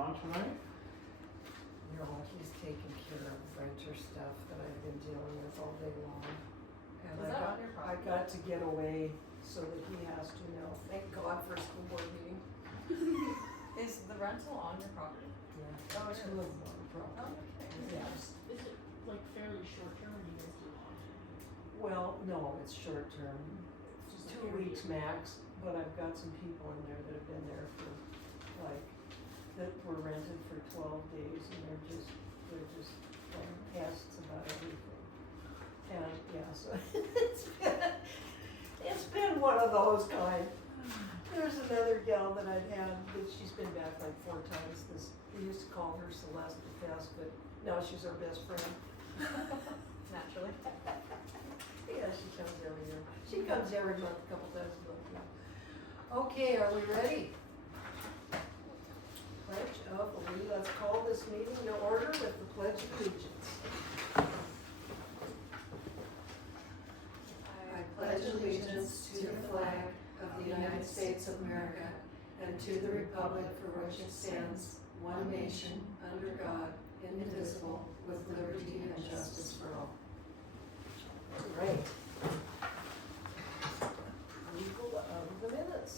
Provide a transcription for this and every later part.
on tonight? No, he's taking care of renter stuff that I've been dealing with all day long. And Is that on your I property? got to get away so that he has to now. Thank God for a school board meeting. Is the rental on your property? Yeah, Oh, it two of is. them on the Oh, property. okay. Yes. Is it like fairly short term or do you guys do long term? Well, no, it's short term, Just 2 like weeks max, but I've got some people in there that have been there for like, that were rented for 12 days and they're just pests about everything. And yeah, so it's been one of those kind. There's another gal that I'd had, that she's been back like 4 times. We used to call her Celeste the Pest, but now she's our best friend. Naturally. Yeah, she comes every year. She comes every month, a couple times a month. Yeah. Okay, are we ready? Pledge of Allegiance. Let's call this meeting to order with the Pledge of Allegiance. I pledge allegiance to the flag of the United States of America and to the republic for which it stands, one nation, under God, indivisible, with liberty and justice for all. All right. Approval of the minutes.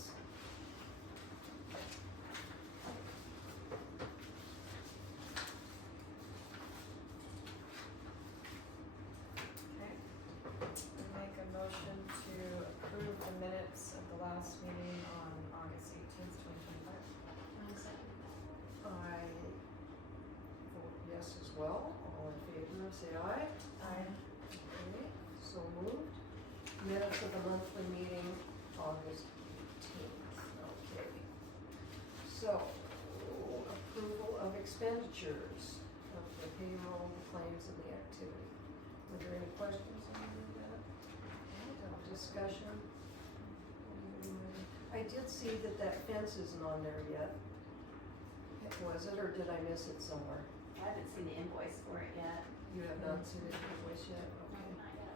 Okay. I make a motion to approve the minutes of the last meeting on August 18th, 2025. I vote yes as well. All in favor, say aye. Aye. Okay, so moved. Minutes of the monthly meeting, August 18th. Okay. So, approval of expenditures of the payroll, the claims, and the activity. Were there any questions on any of that? No discussion? I did see that fence isn't on there yet. Was it, or did I miss it somewhere? I haven't seen the invoice for it yet. You have not seen it invoice yet? Okay. Not yet.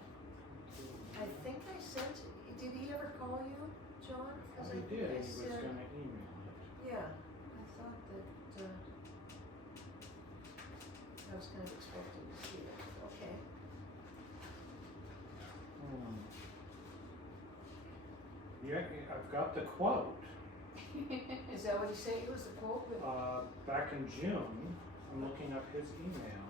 I think I sent, did he ever call you, John? 'Cause He I think did, I he was said- gonna email it. Yeah, I thought that, I was kind of expecting to see it, okay. Yeah, I've got the quote. Is that what he said, it was the quote? Back in June, I'm looking up his email,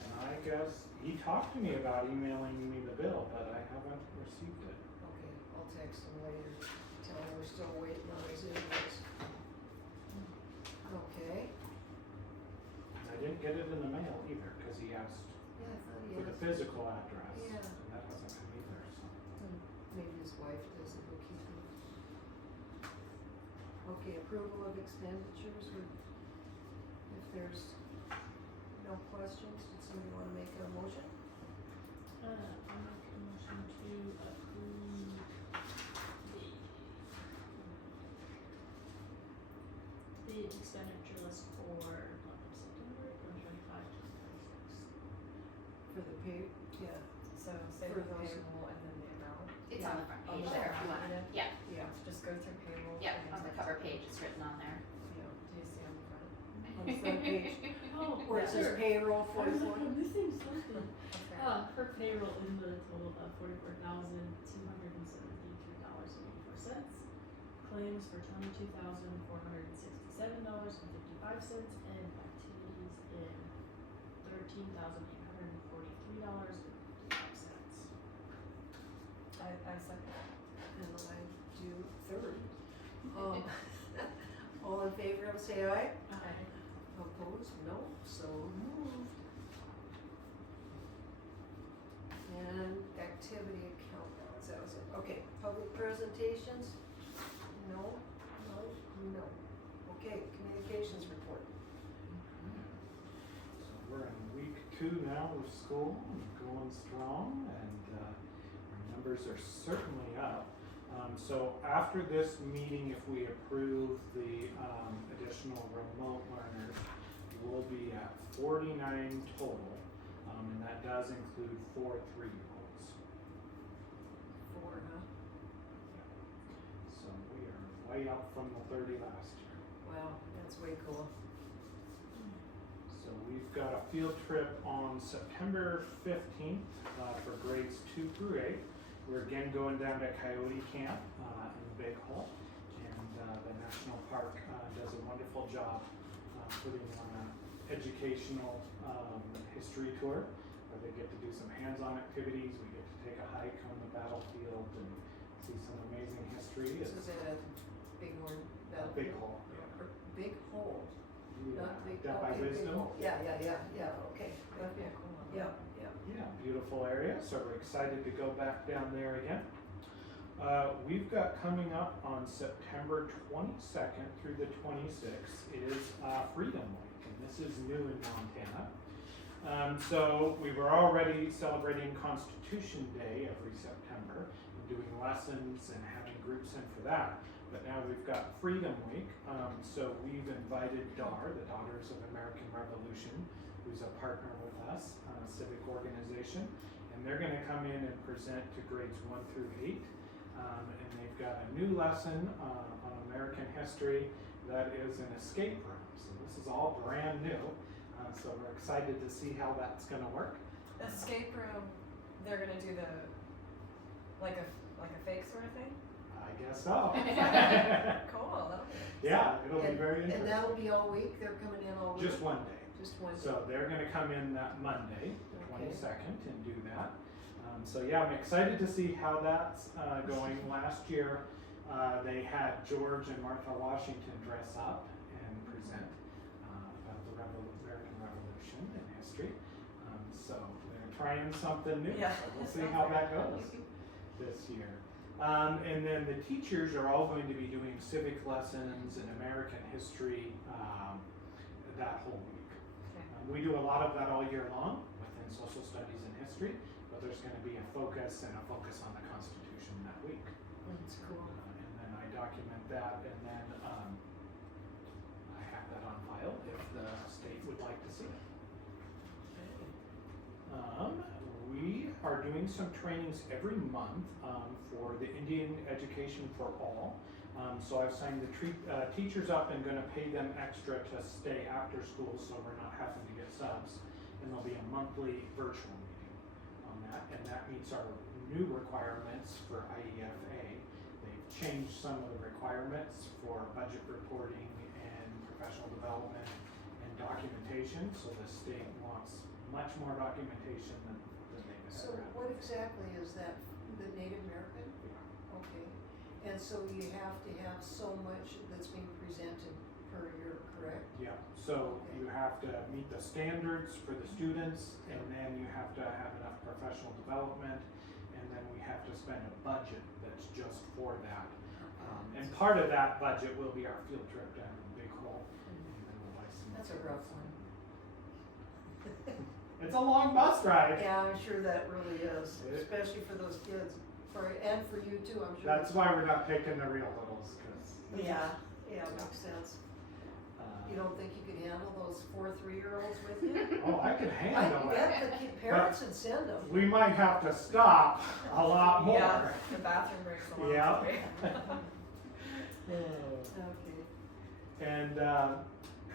and I guess he talked to me about emailing me the bill, but I haven't received it. Okay, I'll text him later, tell him we're still waiting on his invoice. Okay, And I didn't get it in the mail either, cause he asked yeah, I thought he for the had, physical address, Yeah. and that hasn't come either, so. maybe his wife does the bookkeeping. Okay, approval of expenditures, if there's no questions, did somebody wanna make a motion? I make a motion to approve the expenditure list for September 2025 to 2026. For the pay, yeah, So say For the those- payroll and then the amount. It's Yeah. on the front On page the there if you front, want. yeah. Yeah, yeah, Just go through payroll. yeah, and on the then- cover page it's written on there. yeah, Do you see on the front? on the front page, Oh, where it says sure. payroll I was like, 44. I'm missing something. Okay. Her payroll in the total of $44,273.84. Claims for $22,467.55 and activities in $13,843.55. I second that. And I do third. All in favor of say aye. Aye. Opposed, no, so moved. And activity account balance, that was it. Okay, public presentations? No, no, no. Okay, communications report. So we're in week 2 now of school, and going strong, and our numbers are certainly up. So after this meeting, if we approve the additional remote learners, we'll be at 49 total, and that does include 4 3-year-olds. 4, huh? So we are way up from the 30 last year. Wow, that's That's way cool. So we've got a field trip on September 15th for grades 2 through 8. We're again going down to Coyote Camp in the Big Hole, and the National Park does a wonderful job putting on an educational history tour where they get to do some hands-on activities. We get to take a hike on the battlefield and see some amazing history. This is at a Bighorn Battlefield. Big Hole, Or Big Hole, not Big, down by okay, Big Wisdom. Hole. Yeah, okay. Yeah, cool. Yeah. Yeah, beautiful area, so we're excited to go back down there again. We've got coming up on September 22nd through the 26th is Freedom Week, and this is new in Montana. So we were already celebrating Constitution Day every September, and doing lessons and having groups in for that. But now we've got Freedom Week, so we've invited DAR, the Daughters of American Revolution, who's a partner with us, a civic organization, and they're going to come in and present to grades 1 through 8. And they've got a new lesson on American history that is an escape room. So this is all brand new. So we're excited to see how that's going to work. Escape room, they're gonna do the, like a fake sort of thing? I guess so. Cool, that'll be. Yeah, it'll be very And interesting. that'll be all week, they're coming in all week? Just one day. Just one day? So they're going to come in that Monday, the Okay. 22nd, and do that. So yeah, I'm excited to see how that's going. Last year, they had George and Martha Washington dress up and present about the American Revolution and history. So they're trying something new. Yeah. So we'll see how that goes this year. And then the teachers are all going to be doing civic lessons and American history that whole week. Okay. We do a lot of that all year long within social studies and history, but there's going to be a focus on the Constitution that week. That's cool. And then I document that, and then I have that on file if the state would like to see it. We are doing some trainings every month for the Indian Education for All. So I've signed the teachers up and going to pay them extra to stay after school, so we're not having to get subs. And there'll be a monthly virtual meeting on that, and that meets our new requirements for IEFA. They've changed some of the requirements for budget reporting and professional development and documentation, so the state wants much more documentation than they've So ever had. what exactly is that, the Native American? Okay, and so you have to have so much that's being presented per year, correct? Yeah, so Okay. you have to meet the standards for the students, and then you have to have enough professional development, and then we have to spend a budget that's just for that. And part of that budget will be our field trip down to the Big Hole. And then we'll buy some- That's a rough one. It's a long bus ride. Yeah, I'm sure that really is, It- especially for those kids, and for you too, I'm sure. That's why we're not taking the real littles, because Yeah, makes sense. You don't think you could handle those 4 3-year-olds with you? oh, I could I handle it. bet the parents would send them. We might have to stop a lot more. Yeah, the bathroom breaks a lot. Yeah. Okay. And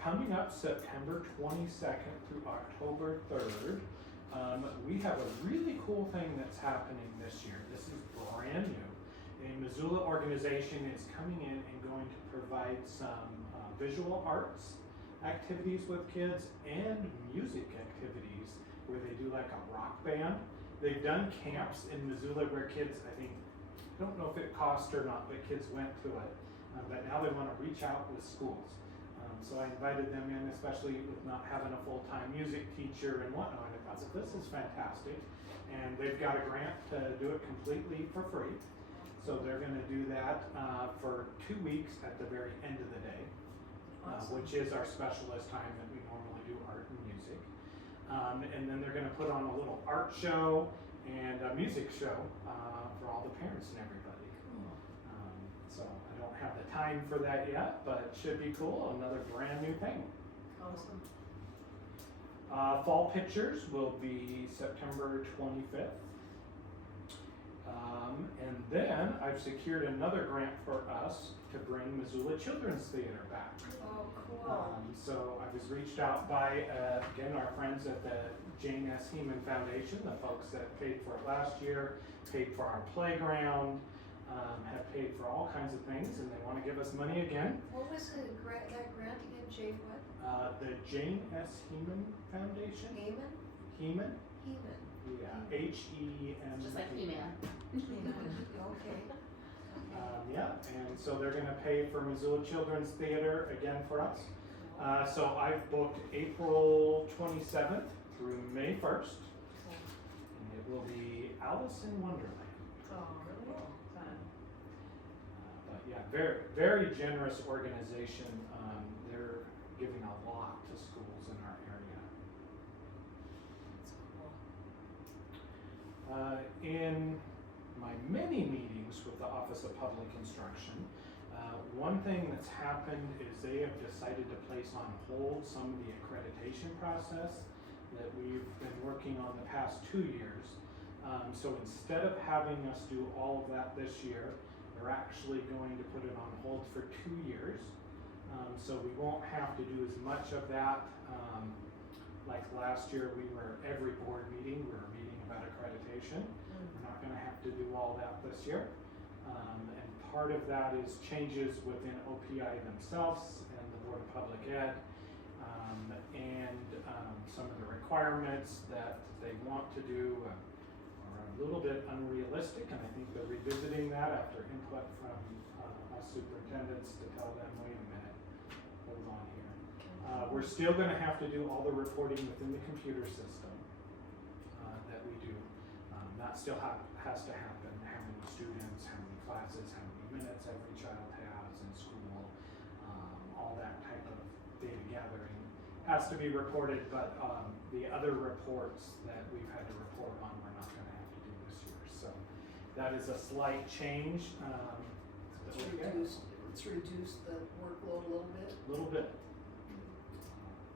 coming up September 22nd through October 3rd, we have a really cool thing that's happening this year. This is brand new. A Missoula organization is coming in and going to provide some visual arts activities with kids and music activities where they do like a rock band. They've done camps in Missoula where kids, I don't know if it cost or not, but kids went to it. But now they want to reach out with schools. So I invited them in, especially with not having a full-time music teacher and whatnot. I thought, well, this is fantastic. And they've got a grant to do it completely for free. So they're going to do that for 2 weeks at the very end of the day, which is our specialist time that we normally do art and music. And then they're going to put on a little art show and a music show for all the parents and everybody. So I don't have the time for that yet, but it should be cool. Another brand new thing. Awesome. Fall pictures will be September 25th. And then then I've secured another grant for us to bring Missoula Children's Theater back. Oh, cool. So I was reached out by, again, our friends at the Jane S. Heeman Foundation, the folks that paid for it last year, paid for our playground, have paid for all kinds of things, and they want to give us money again. What was the grant, that grant again, Jay what? The Jane S. Heeman Foundation? Heeman? Heeman? Heeman. Yeah, H-E-M. Just like He-Man. Okay. Yeah, and so they're gonna pay for Missoula Children's Theater again for us. So I've booked April 27th through May 1st, and it will be Alice in Wonderland. Oh, really? Fun. But yeah, very, very generous organization. They're giving a lot to schools in our area. That's cool. In my many meetings with the Office of Public Instruction, one thing that's happened is they have decided to place on hold some of the accreditation process that we've been working on the past 2 years. So instead of having us do all of that this year, they're actually going to put it on hold for 2 years. So we won't have to do as much of that. Like last year, every board meeting, we were meeting about accreditation. We're not gonna have to do all that this year. And part of that is changes within OPI themselves and the Board of Public Ed. Some of the requirements that they want to do are a little bit unrealistic, and I think they're revisiting that after input from us superintendents to tell them, wait a minute, hold on here. We're still gonna have to do all the reporting within the computer system that we do. That still has to happen, how many students, how many classes, how many minutes every child has in school, all that type of data gathering has to be reported, but the other reports that we've had to report on, we're not gonna have to do this year. So that is a slight change. It's reduced the workload a little bit. A little bit.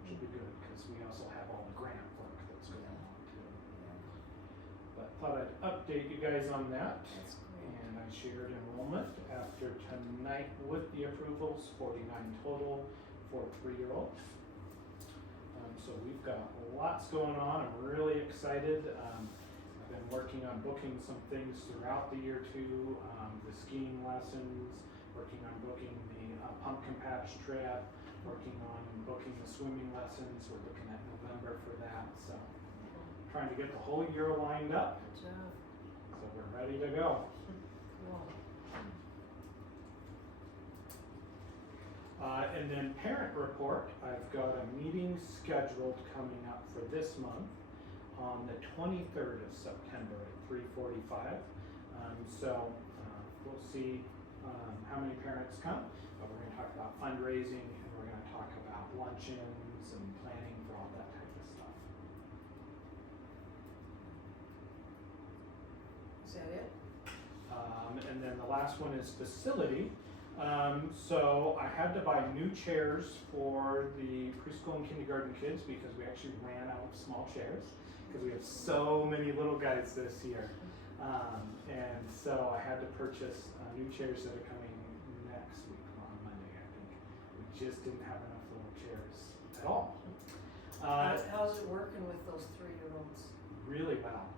Should be good, because we also have all the grant work that's going on too. But thought I'd update you guys on that. That's great. And I shared enrollment after tonight with the approvals, 49 total for 3-year-olds. So we've got lots going on. I'm really excited. I've been working on booking some things throughout the year too. The skiing lessons, working on booking the pumpkin patch trip, working on booking the swimming lessons. We're looking at November for that. So trying to get the whole year lined up. Good job. So we're ready to go. Cool. And then parent report, I've got a meeting scheduled coming up for this month on the 23rd of September at 3:45. So we'll see how many parents come, but we're gonna talk about fundraising, and we're gonna talk about luncheons and planning for all that type of stuff. Is that it? And then the last one is facility. So I had to buy new chairs for the preschool and kindergarten kids because we actually ran out of small chairs because we have so many little guys this year. And so I had to purchase new chairs that are coming next week on Monday, I think. We just didn't have enough little chairs at all. How's it working with those 3-year-olds? Really well.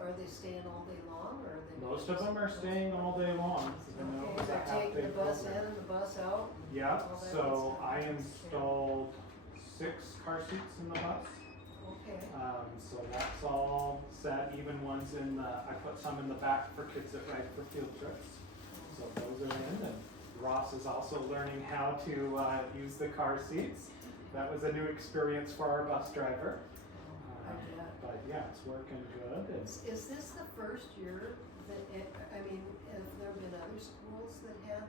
Are they staying all day long, or are they? Most of them are staying all day long. Even though Okay, it's a they're taking half-day the bus in program. and the bus out? Yeah, all that so good stuff. I installed 6 car seats in the bus. Okay. So that's all set, even ones I put some in the back for kids that ride for field trips. So those are in, and Ross is also learning how to use the car seats. That was a new experience for our bus driver. I bet. But yeah, it's working good. Is this the first year that, have there been other schools that have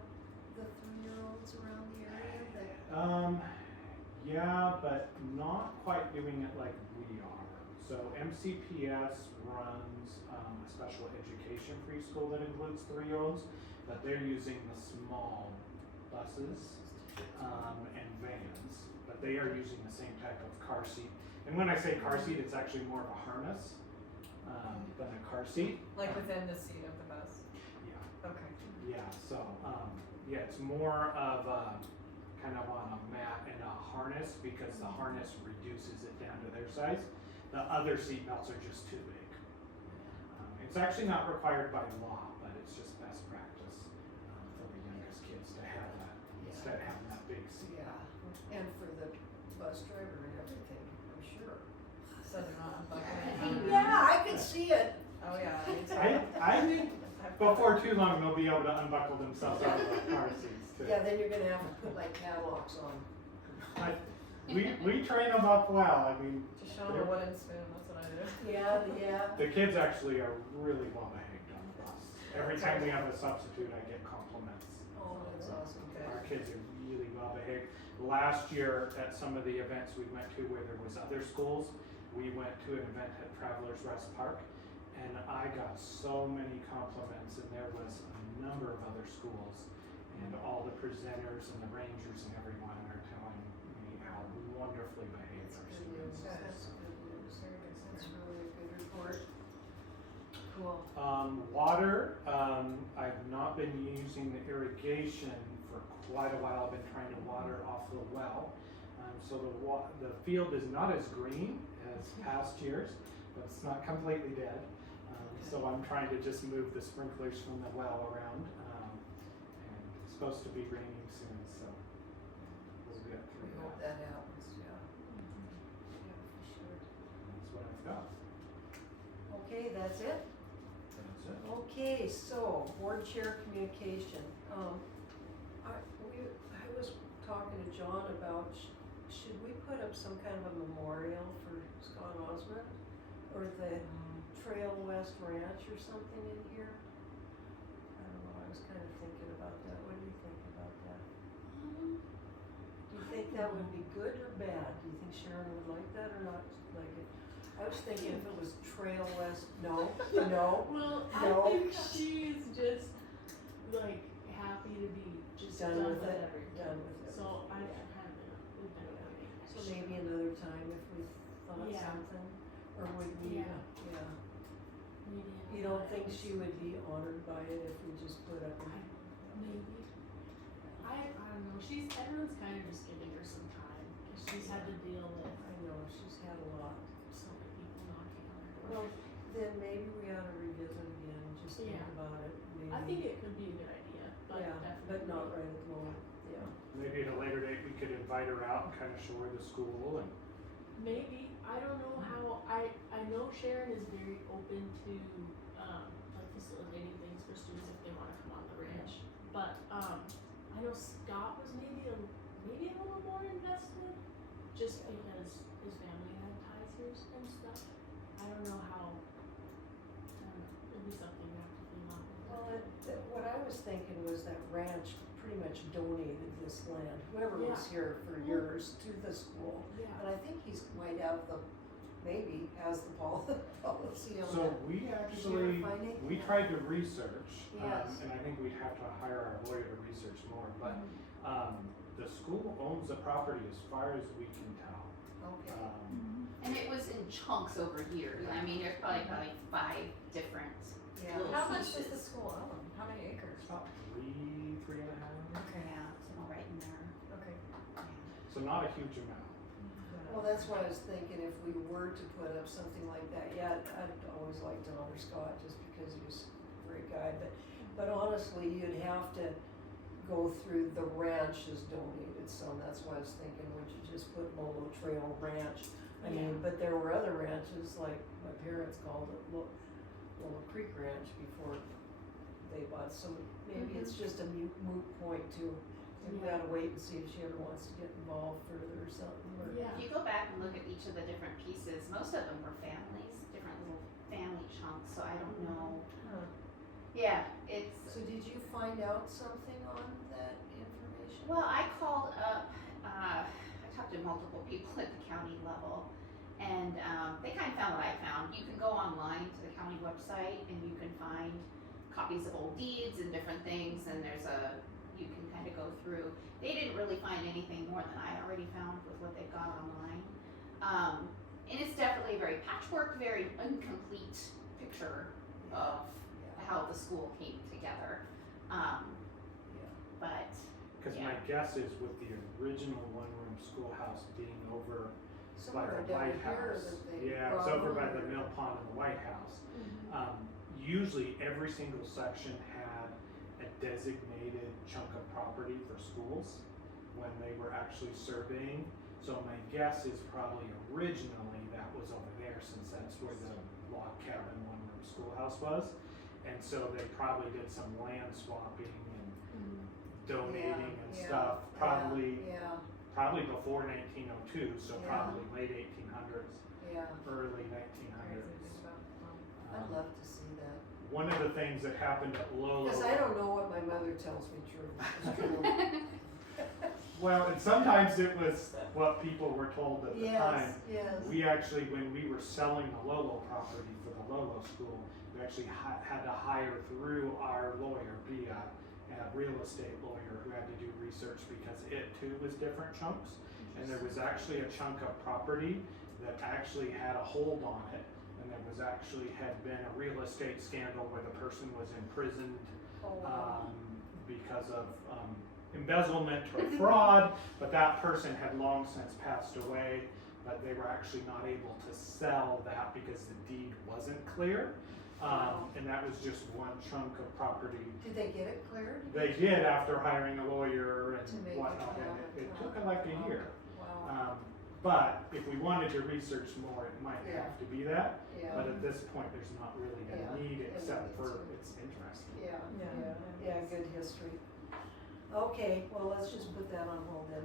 the 3-year-olds around the area that? Yeah, but not quite doing it like we are. So MCPS runs a special education preschool that includes 3-year-olds, but they're using the small buses and vans, but they are using the same type of car seat. And when I say car seat, it's actually more of a harness than a car seat. Like within the seat of the bus? Yeah. Okay. Yeah, so, yeah, it's more of a, kind of on a mat and a harness, because the harness reduces it down to their size. The other seat belts are just too big. It's actually not required by law, but it's just best practice, for the youngest kids to have that, instead of having that big seat. Yeah, and for the bus driver and everything, I'm sure. So they're not Yeah. unbuckling. Yeah, I could see it. Oh, yeah. I think before too long, they'll be able to unbuckle themselves out of the car seats too. Yeah, then you're gonna have to put like padlocks on. We train them up well, I mean, Just show them a wooden spoon, that's what I do. Yeah. the kids actually are really well behaved on the bus. Every time we have a substitute, I get compliments. Oh, that's awesome. Our kids are really well behaved. Last year, at some of the events we went to where there was other schools, we went to an event at Travelers Rest Park, and I got so many compliments, and there was a number of other schools, and all the presenters and the rangers and everyone are telling me how wonderfully behaved our That's good news. students. That's good news. That's really a good report. Cool. Water, I've not been using the irrigation for quite a while. I've been trying to water off the well. So the field is not as green as past years, but it's not completely dead. So I'm trying to just move the sprinklers from the well around. And it's supposed to be raining soon, so we'll get We through hope that. that happens, yeah. Yeah, for sure. That's what I've got. Okay, that's it? That's it. Okay, so, board chair communication. I was talking to John about, should we put up some kind of a memorial for Scott Osmond? Or the Trail West Ranch or something in here? I don't know, I was kind of thinking about that. What do you think about that? Do you think that would be good or bad? Do you think Sharon would like that or not like it? I was thinking if it was Trail West, no. Well, No. I think she's just like happy to be just Done done with with it, everything. done with it. So I haven't, we've been waiting. So maybe another time if we thought Yeah. something, or would we, Yeah. yeah. Maybe You don't think she would be honored by it if we just put up a, Maybe. I don't know, everyone's kind of just giving her some time, cause she's had to deal with I know, she's had a lot. so many people knocking on her door. Well, then maybe we ought to revisit again, and just think Yeah. about it, maybe. I think it could be a good idea, but Yeah, definitely. but not right at the moment, yeah. Maybe at a later date, we could invite her out and kind of show her the school and. Maybe, I don't know how, I know Sharon is very open to, like facilitating things for students if they wanna come on the ranch. But, I know Scott was maybe a little more invested, just because his family had ties here and stuff. I don't know how, it'd be something we have to think on. Well, what I was thinking was that ranch pretty much donated this land, whoever was here for years, to the school. Yeah, And I think he's might have the, maybe has the policy on So that. we Did you ever actually, find it? we tried to research, Yes. and I think we'd have to hire our lawyer to research more, but, the school owns the property as far as we can tell. Okay. And it was in chunks over years. I mean, there's probably 5 different Yeah. little How much does pieces. the school own? How many acres? About 3 and a half, Yeah, it's all right in there. Okay. so not a huge amount. Well, that's why I was thinking if we were to put up something like that, yeah, I'd always like to honor Scott just because he was a great guy, but honestly, you'd have to go through the ranch's donated, so that's why I was thinking, would you just put Lolo Trail Ranch? I mean, but there were other ranches, like my parents called it Lolo Creek Ranch before they bought, so maybe it's just a moot point too. We gotta wait and see if she ever wants to get involved further or something, or. yeah. If you go back and look at each of the different pieces, most of them were families, different little family chunks, so I don't know. Huh. Yeah, it's, So did you find out something on that information? well, I called up, I talked to multiple people at the county level, and they kind of found what I found. You can go online to the county website and you can find copies of old deeds and different things, and you can kind of go through. They didn't really find anything more than I already found with what they've got online. And it's definitely a very patchwork, very incomplete picture of how the school came together. But, Cause Yeah. my guess is with the original one-room schoolhouse being over by Somewhere the down White here House. that they. Yeah, it was brought over by the over. mill pond and the White House. Usually every single section had a designated chunk of property for schools when they were actually surveying. So my guess is probably originally that was over there, since that's where the log cabin one-room schoolhouse was. And so they probably did some land swapping and donating and Yeah, stuff, probably Yeah, before 1902, so Yeah. probably late 1800s, yeah, early 1900s. I'd love to see that. One of the things that happened at Lolo. Cause I don't know what my mother tells me is true. Well, and sometimes it was what people were told at the time. Yes, We actually, when we were selling the Lolo property for the Lolo school, we actually had to hire through our lawyer, be a real estate lawyer who had to do research because it too was different chunks. And there was actually a chunk of property that actually had a hold on it. And there was actually had been a real estate scandal where the person was imprisoned Oh, wow. because of embezzlement or fraud, but that person had long since passed away, but they were actually not able to sell that because the deed wasn't clear. And that was just one chunk of property. Did they get it cleared? They did after hiring a lawyer To and make it whatnot, and count. it took like a year. Wow, But if we wanted to research more, it might Yeah. have to be that, yeah, but at this point, there's not really Yeah, a need it except for needs to. it's interesting. yeah, Yeah. yeah, good history. Okay, well, let's just put that on hold then.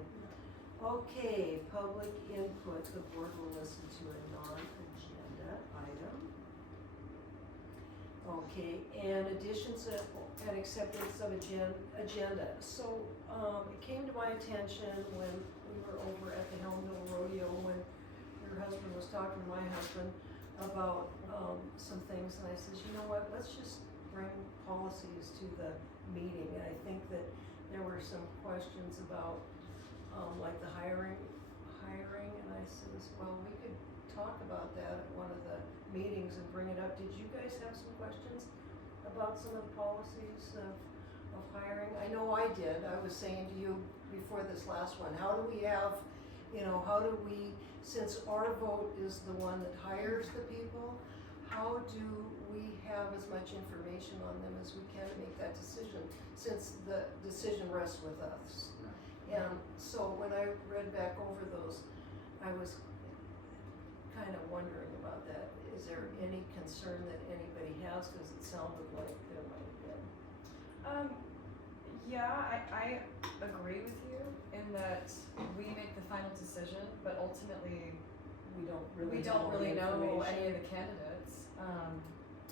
Okay, public input, the board will listen to a non-agenda item. Okay, and additions and acceptance of agenda. So, it came to my attention when we were over at the Helmville Rodeo, when your husband was talking to my husband about, some things, and I says, you know what, let's just bring policies to the meeting. And I think that there were some questions about, like the hiring, and I says, well, we could talk about that at one of the meetings and bring it up. Did you guys have some questions about some of the policies of hiring? I know I did. I was saying to you before this last one, how do we have, how do we, since our vote is the one that hires the people, how do we have as much information on them as we can to make that decision, since the decision rests with us? And so when I read back over those, I was kind of wondering about that. Is there any concern that anybody has, cause it sounded like there might have been? Yeah, I agree with you in that we make the final decision, but ultimately We don't we really don't know really the know information. any of the candidates.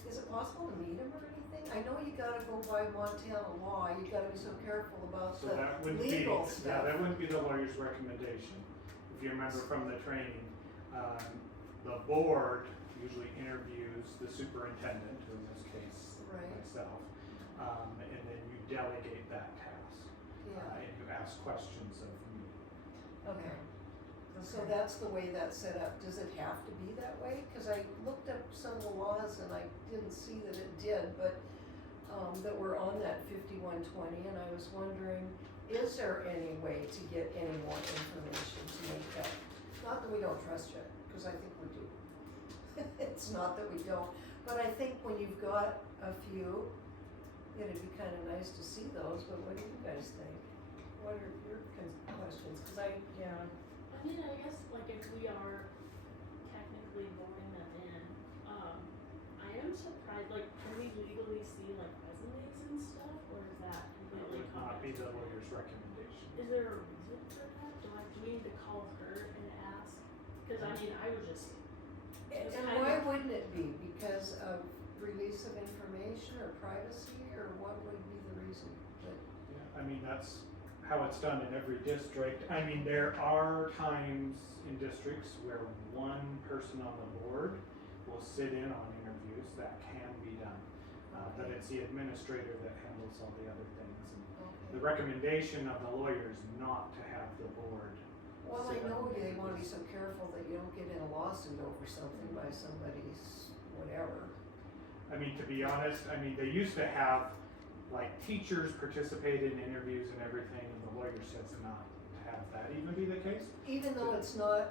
Is it possible to meet them or anything? I know you gotta go by Montana law, you gotta be so careful about So the that wouldn't be, legal yeah, stuff. that wouldn't be the lawyer's recommendation. If you remember from the training, the board usually interviews the superintendent, who in this case, Right. myself, and then you delegate that task. Yeah, And you ask questions of me. Okay. so that's the way that's set up. Does it have to be that way? Cause I looked up some of the laws and I didn't see that it did, but, that we're on that 5120, and I was wondering, is there any way to get any more information to make that? Not that we don't trust you, cause I think we do. It's not that we don't, but I think when you've got a few, it'd be kinda nice to see those, but what do you guys think? What are your questions? Cause I I mean, I guess like if we are technically voting them in, I am surprised, like, can we legally see like resumes and stuff, or is that That completely would not be the confidential? lawyer's recommendation. Is there a reason for that? Do we need to call her and ask? Cause I mean, I was just, And Just why kind wouldn't it be? Because of release of information or privacy, or what would be the reason? But, Yeah, I mean, that's how it's done in every district. I mean, there are times in districts where one person on the board will sit in on interviews, that can be done. But Okay. it's the administrator that handles all the other things. And the okay. recommendation of the lawyer is not to have the board. Well, I sit on know the they wanna be interviews. so careful that you don't get in a lawsuit over something by somebody's whatever. I mean, to be honest, I mean, they used to have like teachers participate in interviews and everything, and the lawyer says not to have that even be the case. Even though it's not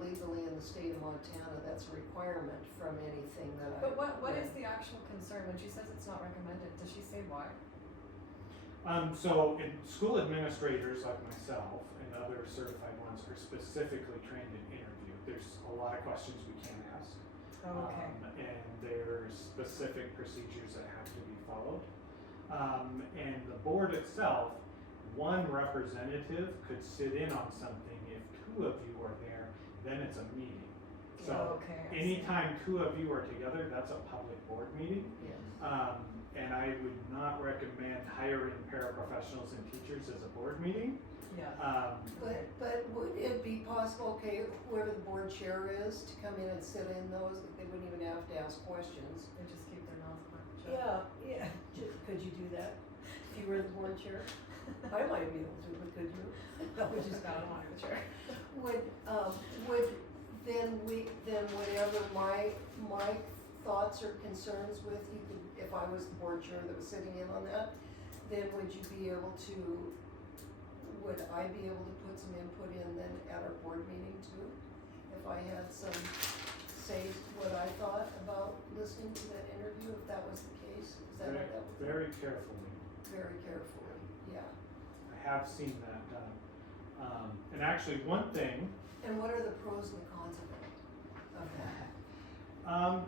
legally in the state of Montana, that's a requirement from anything that I. But what read. is the actual concern when she says it's not recommended? Does she say why? So school administrators like myself and other certified ones are specifically trained in interview. There's a lot of questions we can't ask. Oh, okay. And there's specific procedures that have to be followed. And the board itself, one representative could sit in on something. If two of you are there, then it's a meeting. So Okay, I see. anytime two of you are together, that's a public board meeting. Yes. And I would not recommend hiring paraprofessionals and teachers as a board meeting. Yeah. But would it be possible, okay, whoever the board chair is, to come in and sit in those, they wouldn't even have to ask questions? They just keep their mouth shut. Yeah. Could you do that if you were the board chair? I might be able to, but could you? No, we just got them on the chair. Would then whatever my thoughts or concerns with, you could, if I was the board chair that was sitting in on that, then would you be able to, would I be able to put some input in then at our board meeting too? If I had some, say what I thought about listening to that interview, if that was the case? Is that what that would be? Very carefully. Very carefully, yeah. I have seen that done. And actually one thing, And what are the pros and the cons of it, of that?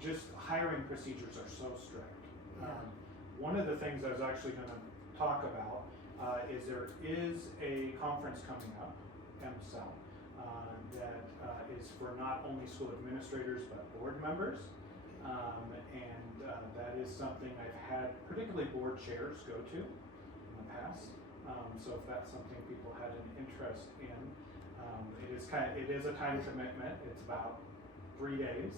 just hiring procedures are so strict. Yeah. One of the things I was actually gonna talk about, is there is a conference coming up, MCEL, that is for not only school administrators, but board members. That is something I've had particularly board chairs go to in the past. So if that's something people had an interest in, it is a time commitment. It's about 3 days.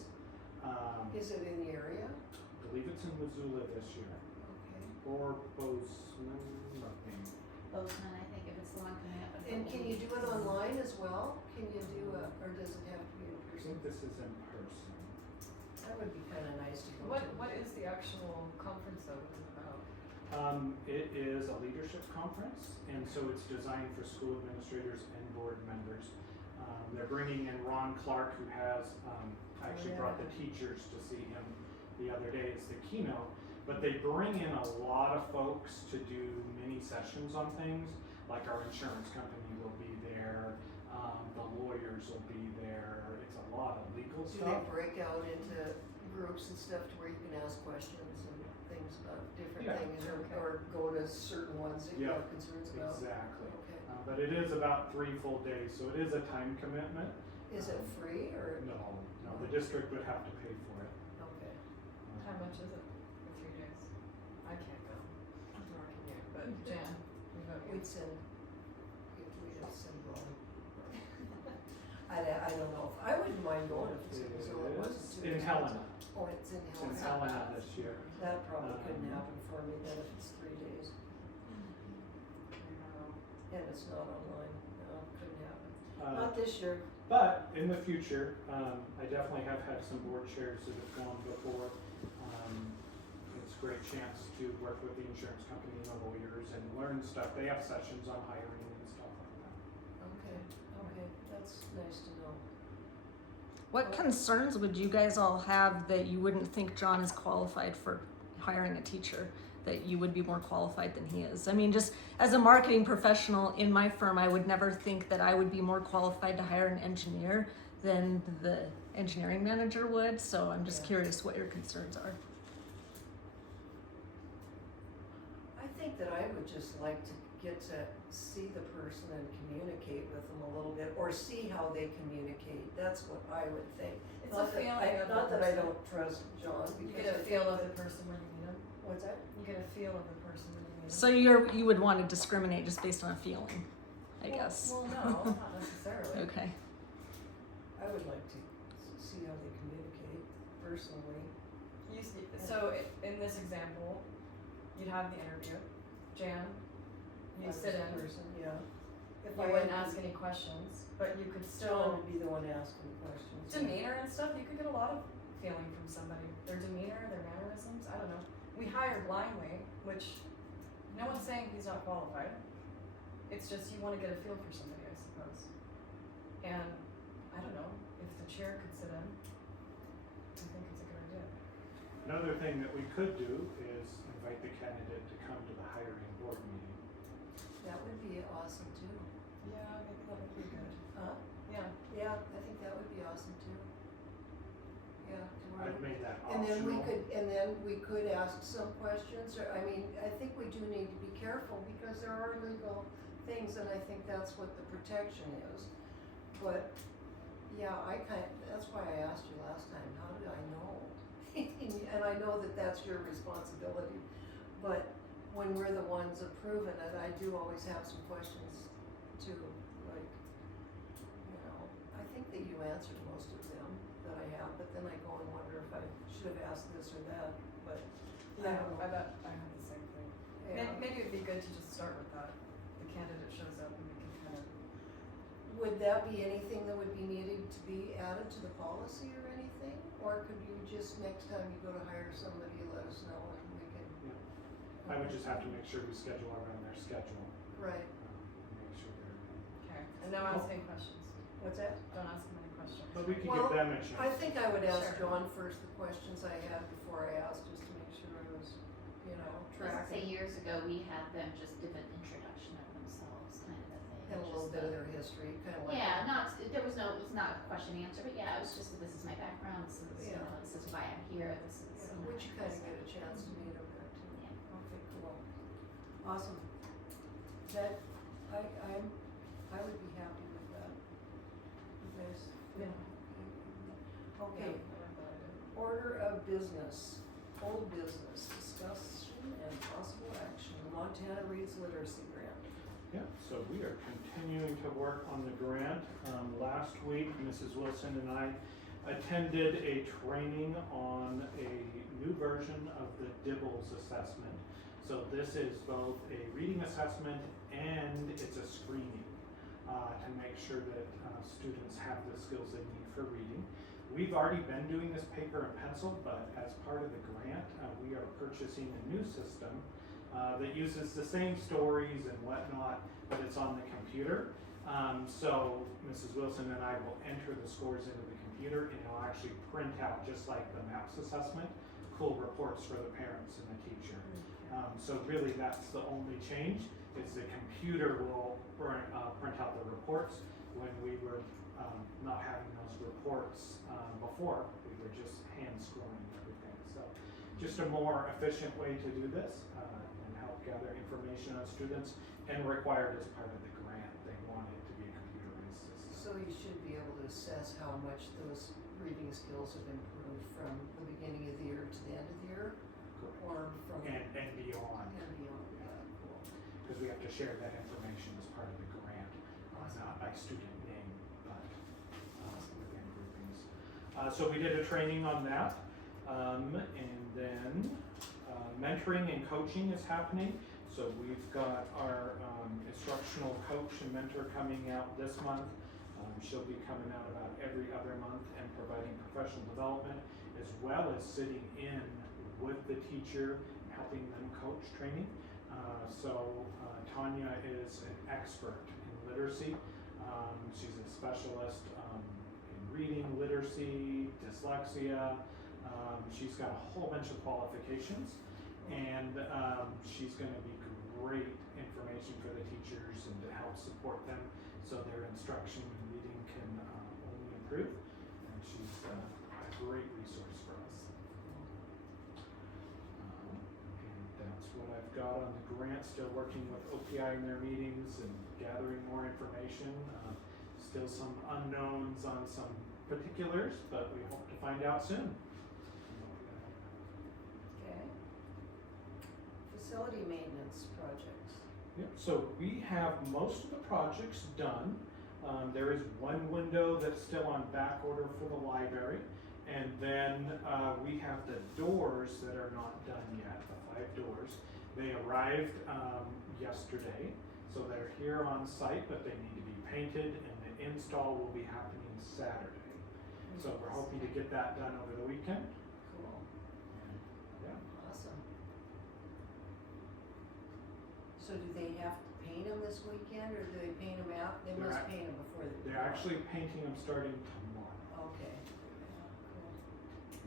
Is it in the area? I believe it's in Missoula this year, Okay. or Bozeman, I think. Bozeman, I think, if it's the one coming up. And can you do it online as well? Can you do or does it have to be in I person? think this is in person. That would be kinda nice to go to. What is the actual conference though? What is it about? It is a leadership conference, and so it's designed for school administrators and board members. They're bringing in Ron Clark, who has, I actually brought the teachers to see him the other day as the keynote, but they bring in a lot of folks to do mini sessions on things, like our insurance company will be there, the lawyers will be there, it's a lot of legal Do stuff. they break out into groups and stuff to where you can ask questions and things about different Yeah. things Okay. or go to certain ones that you Yeah. have concerns about? Exactly. Okay. But it is about 3 full days, so it is a time commitment. Is it free or? No, the district would have to pay for it. Okay. How much is it for 3 days? I can't go. Nor can you, but Jan, we vote you. We'd send Ron. I don't know, I wouldn't mind going if it's in Missoula, it wasn't It's too in expensive. Helena. Oh, it's in It's in Helena. Helena this year. That probably couldn't Um, happen for me then if it's 3 days and it's not online, no, couldn't happen. Not this year. But in the future, I definitely have had some board chairs that have gone before. It's a great chance to work with the insurance company and the lawyers and learn stuff. They have sessions on hiring and stuff like that. Okay, that's nice to know. What concerns would you guys all have that you wouldn't think John is qualified for hiring a teacher, that you would be more qualified than he is? I mean, just as a marketing professional in my firm, I would never think that I would be more qualified to hire an engineer than the engineering manager would, so I'm just Yeah. curious what your concerns are. I think that I would just like to get to see the person and communicate with them a little bit, or see how they communicate, that's what I would think. It's Not a that feeling of the Not that I person. don't trust John, You because get I a feel think of the that- person when you meet them. What's that? You get a feel of the person when you meet them. So you would want to discriminate just based on a feeling, I guess. Well, no, not necessarily. Okay. I would like to see how they communicate personally. So in this example, you'd have the interview. Jan, you If I sit was a in. person, yeah. If You I wouldn't had ask to- any questions, but you could John still would be the one asking questions. demeanor and stuff. You could get a lot of feeling from somebody. Their demeanor, their mannerisms. I don't know. we hire blindly, which no one's saying he's not qualified. It's just you wanna get a feel for somebody, I suppose. And, I don't know, if the chair could sit in, I think it's a good idea. Another thing that we could do is invite the candidate to come to the hiring board meeting. That would be awesome too. Yeah, maybe that would be good. Huh? Yeah. Yeah, I think that would be awesome too. Yeah. to where- I've made that And then optional. we could ask some questions, or, I mean, I think we do need to be careful because there are legal things and I think that's what the protection is. But, yeah, that's why I asked you last time, how did I know? And I know that that's your responsibility, but when we're the ones approving it, I do always have some questions too, like, you know, I think that you answered most of them that I have, but then I go and wonder if I should have asked this or that, but I don't know. I bet I have the same thing. Yeah. Maybe it'd be good to just start with that. The candidate shows up and we can kind of, Would that be anything that would be needed to be added to the policy or anything? Or could you just, next time you go to hire somebody, let us know and we can? I would just have to make sure we schedule around their schedule. Right, Make sure they're, okay, and no asking questions. what's that? Don't ask them any questions. but we could Well, give them a chance. I think I would ask Sure. John first the questions I had before I asked, just to make sure I was, you know, Let's say tracking. years ago, we had them just give an introduction of themselves, kind of a thing. And a little just bit of their history, kind of like. Yeah, it was not a question answer, but yeah, it was just, this is my background, this is, Yeah. this is why I'm here, this is. Yeah, which you kind of get a chance to meet them there too. Yeah. Okay, cool. Awesome. That, I would be happy with that. You guys, Yeah. Okay, Yeah, I like that idea. order of business, old business, discussion and possible action, Montana Reads Literacy Grant. Yeah, so we are continuing to work on the grant. Last week, Mrs. Wilson and I attended a training on a new version of the Dibbles assessment. So this is both a reading assessment and it's a screening to make sure that students have the skills they need for reading. We've already been doing this paper and pencil, but as part of the grant, we are purchasing a new system that uses the same stories and whatnot, but it's on the computer. So Mrs. Wilson and I will enter the scores into the computer and it'll actually print out, just like the MAPS assessment, cool reports for the parents and the teacher. So really that's the only change, is the computer will print out the reports. When we were not having those reports before, we were just hand scoring everything. So just a more efficient way to do this and help gather information on students, and required as part of the grant. They want it to be a computerized system. So you should be able to assess how much those reading skills have improved from the beginning of the year to the end of the year, Correct. or from. And beyond, And beyond, yeah, cool. because we have to share that information as part of the grant, not by student name, but within groupings. So we did a training on that, and then mentoring and coaching is happening. So we've got our instructional coach and mentor coming out this month. She'll be coming out about every other month and providing professional development, as well as sitting in with the teacher, helping them coach training. Tanya is an expert in literacy. She's a specialist in reading, literacy, dyslexia. She's got a whole bunch of qualifications, and she's going to be great information for the teachers and to help support them so their instruction and reading can only improve. And she's a great resource for us. And that's what I've got on the grant, still working with OPI in their meetings and gathering more information. Still some unknowns on some particulars, but we hope to find out soon. Okay. Facility maintenance projects. Yep, so we have most of the projects done. There is one window that's still on back order for the library. And then we have the doors that are not done yet, the 5 doors. They arrived yesterday, so they're here on site, but they need to be painted, and the install will be happening Saturday. So we're hoping to get that done over the weekend. Cool, Yeah. awesome. So do they have to paint them this weekend, or do they paint them out? They They're must ac- paint them before they. They're actually painting them starting tomorrow. Okay.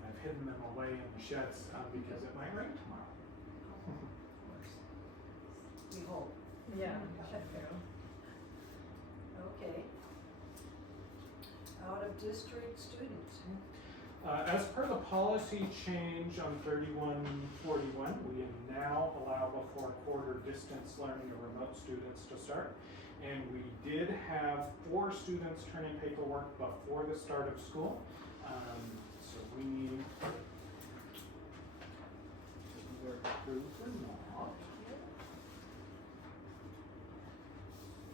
I've hidden them away in the sheds because it might rain tomorrow. Of course. We hope. Yeah. Okay. Out of district students. As per the policy change on 3141, we now allow before quarter distance learning or remote students to start. And we did have 4 students turn in paperwork before the start of school. So we need either approve or not.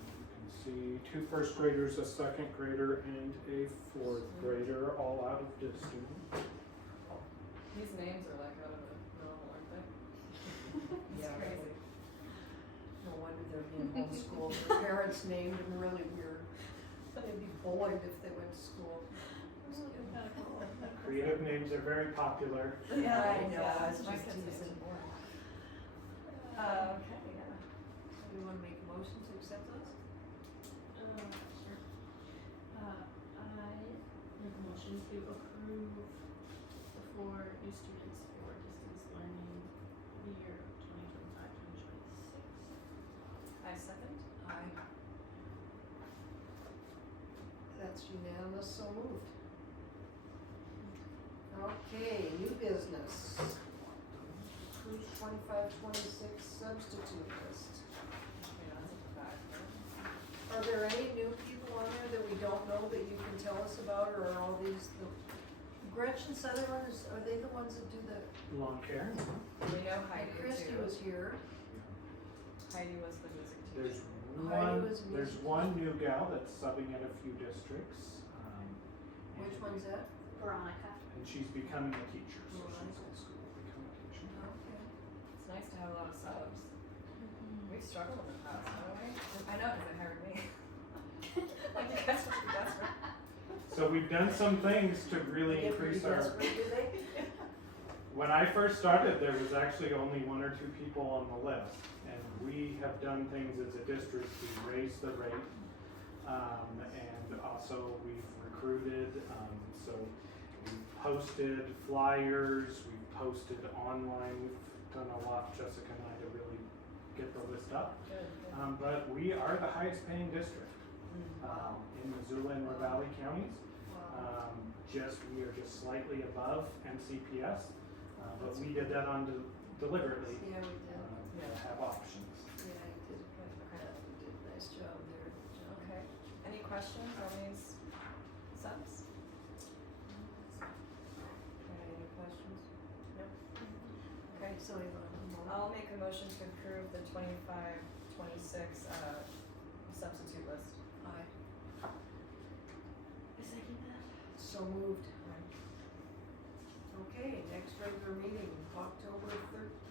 You can see 2 first graders, a second grader, and a 4th grader, all out of distance. These names are like out of the normal, aren't they? It's Yeah. crazy. No wonder they're being homeschooled. Their parents named them really weird. They'd be bullied if they went to school. Creative names are very popular. Yeah, I know, Yeah, I was my just kids' names teasing. are boring. Okay, yeah. Do you wanna make a motion to accept those? Sure. I make a motion to approve the 4 new students for distance learning the year 2025-2026. I second. Aye. That's unanimous, so moved. Okay, new business. Approve 25-26 substitute list. Okay, that's a fact. Are there any new people on there that we don't know that you can tell us about, or are all these the Gretchen Sutherland, are they the ones that do the, Lawn care. We know Heidi Christy too. was here, Heidi was the music teacher. There's Heidi one, was there's music one new gal that's subbing at a few districts. which one's that? Veronica. And she's becoming a teacher, so Veronica. she's in school to become a teacher. Okay. It's nice to have a lot of subs. We've struggled in the past, haven't we? I know, because they hired me. Like, you guys must be desperate. So we've done some things to really They get pretty increase our, desperate, do they? when I first started, there was actually only 1 or 2 people on the list. And we have done things as a district to raise the rate. And also we've recruited, so we've posted flyers, we've posted online, we've done a lot, Jessica and I, to really get the list up. Good, good. But we are the highest paying district Wow. in Missoula and Ravalli counties. Wow. We are just slightly above MCPS, but we did that deliberately Yeah, we did. to have options. Yeah, you did, you did a nice job there. Okay, any questions on these subs? Any questions? Nope. Okay, so you want to I'll make a motion to approve the 25-26 substitute list. Aye. I second that. So moved. Okay, next regular meeting, October 13th.